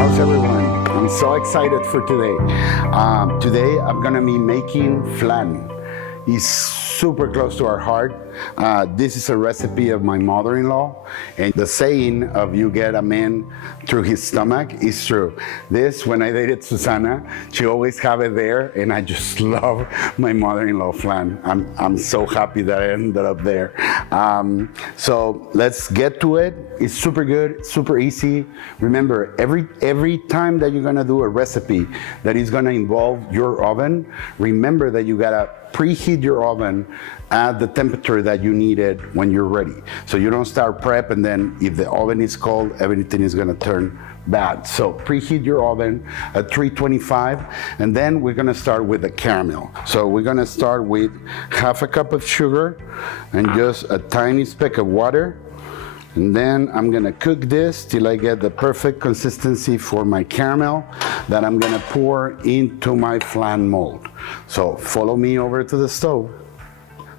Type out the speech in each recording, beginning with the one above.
How's everyone? I'm so excited for today. Today I'm gonna be making flan. It's super close to our heart. This is a recipe of my mother-in-law, and the saying of "you get a man through his stomach" is true. This, when I dated Susana, she always have it there, and I just love my mother-in-law flan. I'm so happy that I ended up there. So let's get to it. It's super good, super easy. Remember, every time that you're gonna do a recipe that is gonna involve your oven, remember that you gotta preheat your oven at the temperature that you need it when you're ready. So you don't start prep and then if the oven is cold, everything is gonna turn bad. So preheat your oven at 325, and then we're gonna start with the caramel. So we're gonna start with half a cup of sugar and just a tiny speck of water. And then I'm gonna cook this till I get the perfect consistency for my caramel that I'm gonna pour into my flan mold. So follow me over to the stove.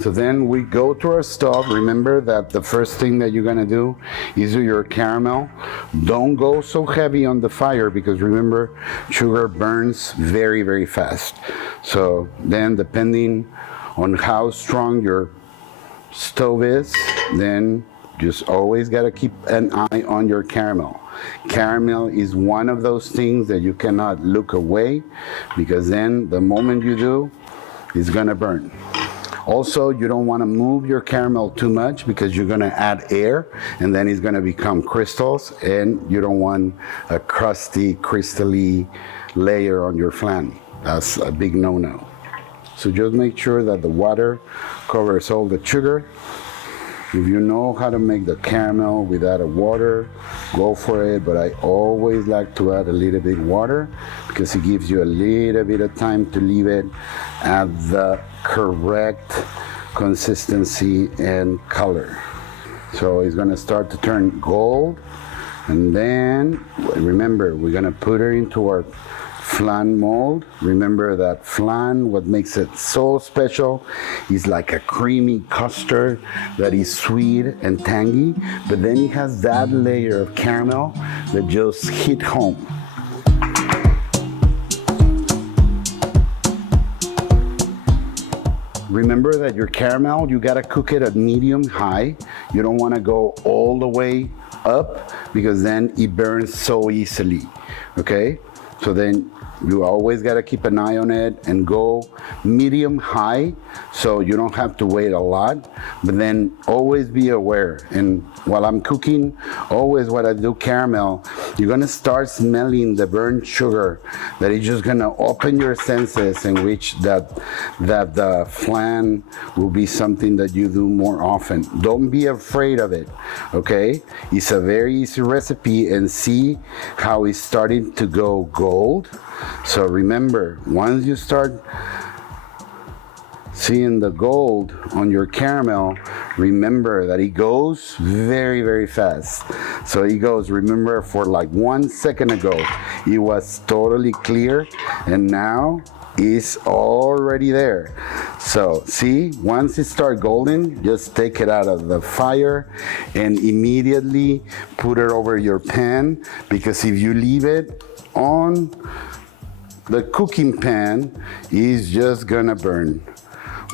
So then we go to our stove. Remember that the first thing that you're gonna do is do your caramel. Don't go so heavy on the fire because remember, sugar burns very, very fast. So then depending on how strong your stove is, then just always gotta keep an eye on your caramel. Caramel is one of those things that you cannot look away because then the moment you do, it's gonna burn. Also, you don't wanna move your caramel too much because you're gonna add air and then it's gonna become crystals and you don't want a crusty, crystally layer on your flan. That's a big no-no. So just make sure that the water covers all the sugar. If you know how to make the caramel without a water, go for it, but I always like to add a little bit water because it gives you a little bit of time to leave it at the correct consistency and color. So it's gonna start to turn gold, and then remember, we're gonna put it into our flan mold. Remember that flan, what makes it so special is like a creamy custard that is sweet and tangy, but then it has that layer of caramel that just hit home. Remember that your caramel, you gotta cook it at medium high. You don't wanna go all the way up because then it burns so easily, okay? So then you always got to keep an eye on it and go medium high so you don't have to wait a lot, but then always be aware. And while I'm cooking, always when I do caramel, you're gonna start smelling the burnt sugar that is just gonna open your senses, in which that the flan will be something that you do more often. Don't be afraid of it, okay? It's a very easy recipe, and see how it's starting to go gold. So remember, once you start seeing the gold on your caramel, remember that it goes very, very fast. So it goes, remember, for like 1 second ago, it was totally clear, and now it's already there. So see, once it starts golden, just take it out of the fire and immediately put it over your pan, because if you leave it on the cooking pan, it's just gonna burn.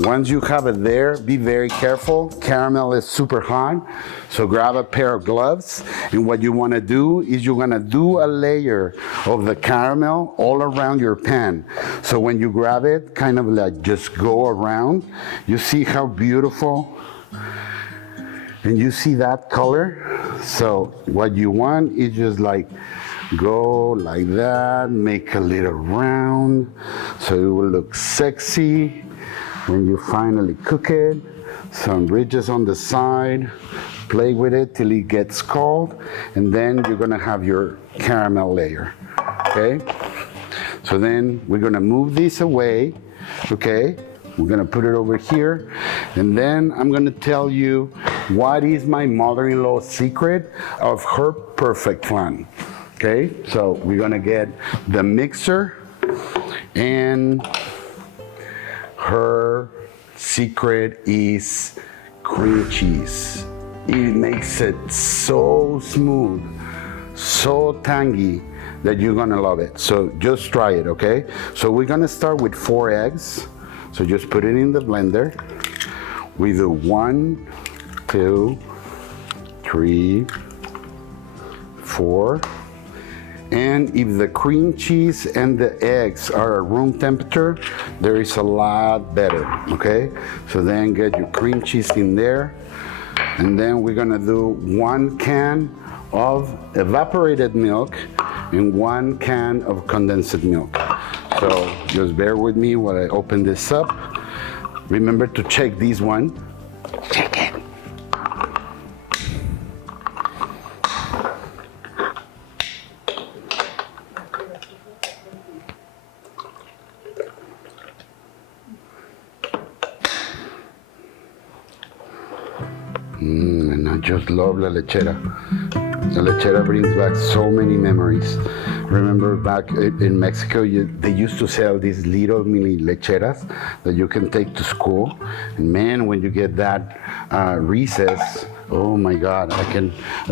Once you have it there, be very careful. Caramel is super hot, so grab a pair of gloves, and what you wanna do is you're gonna do a layer of the caramel all around your pan. So when you grab it, kind of like just go around. You see how beautiful, and you see that color? So what you want is just like go like that, make a little round, so it will look sexy when you finally cook it. Some ridges on the side, play with it till it gets cold, and then you're gonna have your caramel layer, okay? So then we're gonna move this away, okay? We're gonna put it over here, and then I'm gonna tell you what is my mother-in-law's secret of her perfect flan. Okay, so we're gonna get the mixer, and her secret is cream cheese. It makes it so smooth, so tangy, that you're gonna love it. So just try it, okay? So we're gonna start with 4 eggs. So just put it in the blender. We do 1, 2, 3, 4. And if the cream cheese and the eggs are at room temperature, there is a lot better, okay? So then get your cream cheese in there. And then we're gonna do 1 can of evaporated milk and 1 can of condensed milk. So just bear with me while I open this up. Remember to check this one. Check it. And I just love la lechera. La lechera brings back so many memories. Remember back in Mexico, they used to sell these little mini lecheras that you can take to school. And man, when you get that recess, oh my God, I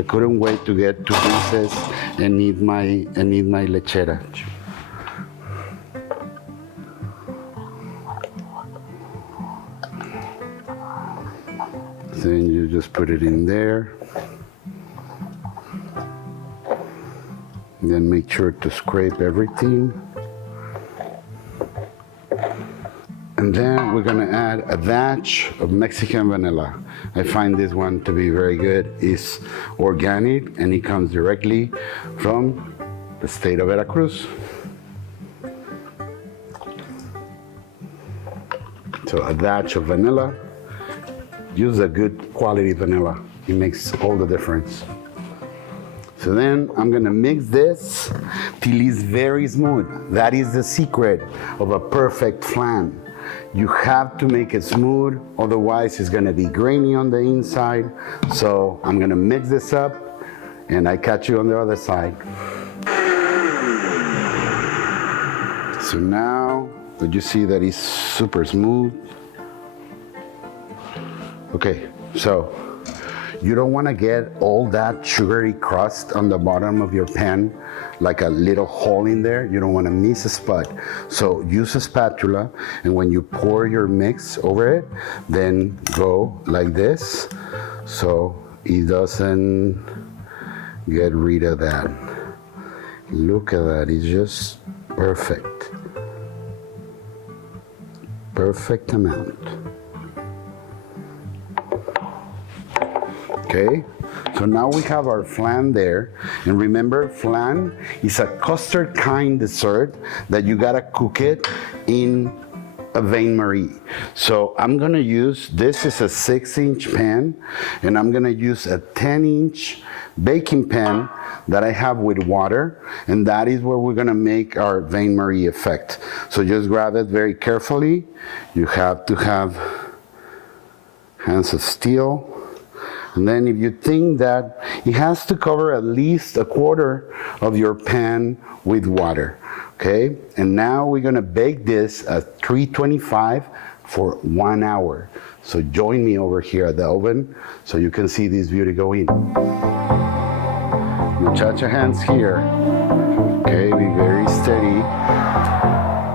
couldn't wait to get to recess and eat my lechera. Then you just put it in there. And then make sure to scrape everything. And then we're gonna add a dash of Mexican vanilla. I find this one to be very good. It's organic and it comes directly from the state of Veracruz. So a dash of vanilla. Use a good quality vanilla. It makes all the difference. So then I'm gonna mix this till it's very smooth. That is the secret of a perfect flan. You have to make it smooth, otherwise it's gonna be grainy on the inside. So I'm gonna mix this up and I catch you on the other side. So now, did you see that it's super smooth? Okay, so you don't want to get all that sugary crust on the bottom of your pan, like a little hole in there. You don't want to miss a spot. So use a spatula, and when you pour your mix over it, then go like this, so it doesn't get rid of that. Look at that, it's just perfect. Perfect amount. Okay, so now we have our flan there, and remember, flan is a custard kind dessert that you gotta cook it in a bain-marie. So I'm gonna use, this is a 6-inch pan, and I'm gonna use a 10-inch baking pan that I have with water, and that is where we're gonna make our bain-marie effect. So just grab it very carefully. You have to have hands of steel. And then if you think that it has to cover at least a quarter of your pan with water, okay? And now we're gonna bake this at 325 for 1 hour. So join me over here at the oven so you can see this beauty go in. Muchacha hands here. Okay, be very steady.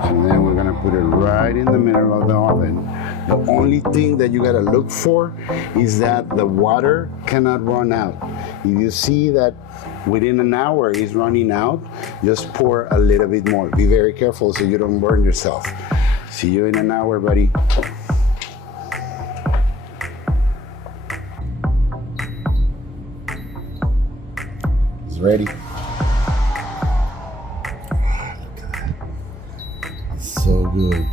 And then we're gonna put it right in the middle of the oven. The only thing that you gotta look for is that the water cannot run out. If you see that within an hour it's running out, just pour a little bit more. Be very careful so you don't burn yourself. See you in an hour, buddy. It's ready. So good.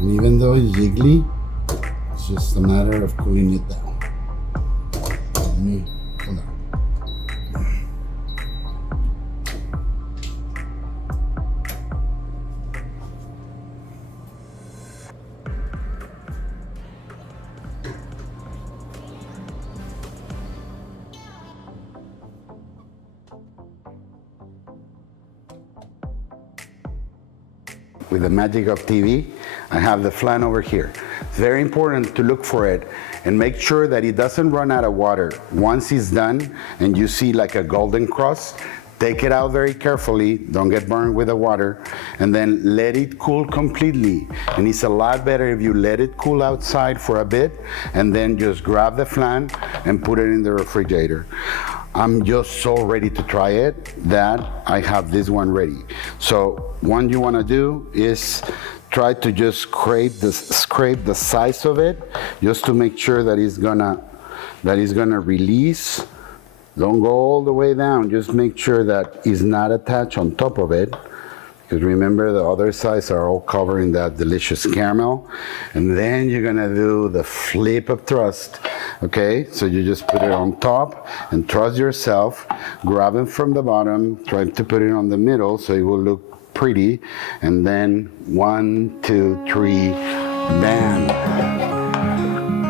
And even though it's jiggly, it's just a matter of cooling it down. Hold on. With the magic of TV, I have the flan over here. It's very important to look for it and make sure that it doesn't run out of water. Once it's done and you see like a golden crust, Take it out very carefully, don't get burned with the water, and then let it cool completely. And it's a lot better if you let it cool outside for a bit, and then just grab the flan and put it in the refrigerator. I'm just so ready to try it that I have this one ready. So what you wanna do is try to just scrape the sides of it, just to make sure that it's gonna release. Don't go all the way down, just make sure that it's not attached on top of it, because remember the other sides are all covered in that delicious caramel. And then you're gonna do the flip of trust, okay? So you just put it on top and trust yourself, grab it from the bottom, try to put it on the middle so it will look pretty, and then 1, 2, 3, bam.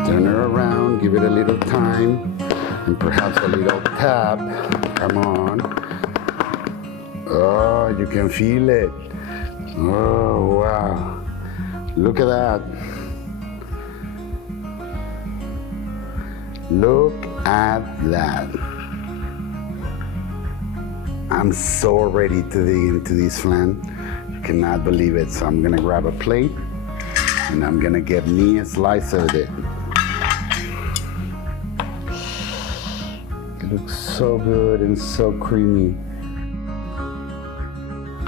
Turn it around, give it a little time, and perhaps a little tap. Come on. Oh, you can feel it. Oh, wow. Look at that. Look at that. I'm so ready to dig into this flan. You cannot believe it. So I'm gonna grab a plate and I'm gonna get me a slice of it. It looks so good and so creamy.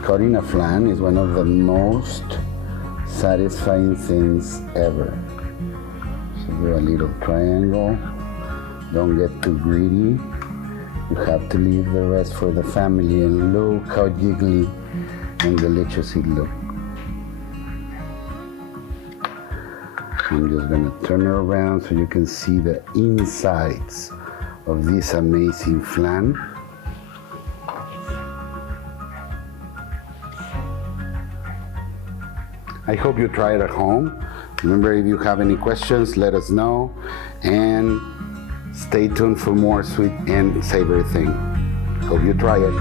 Cutting a flan is one of the most satisfying things ever. So do a little triangle. Don't get too greedy. You have to leave the rest for the family, and look how jiggly and delicious it looks. I'm just gonna turn it around so you can see the insides of this amazing flan. I hope you try it at home. Remember, if you have any questions, let us know, and stay tuned for more sweet and savory things. Hope you try it.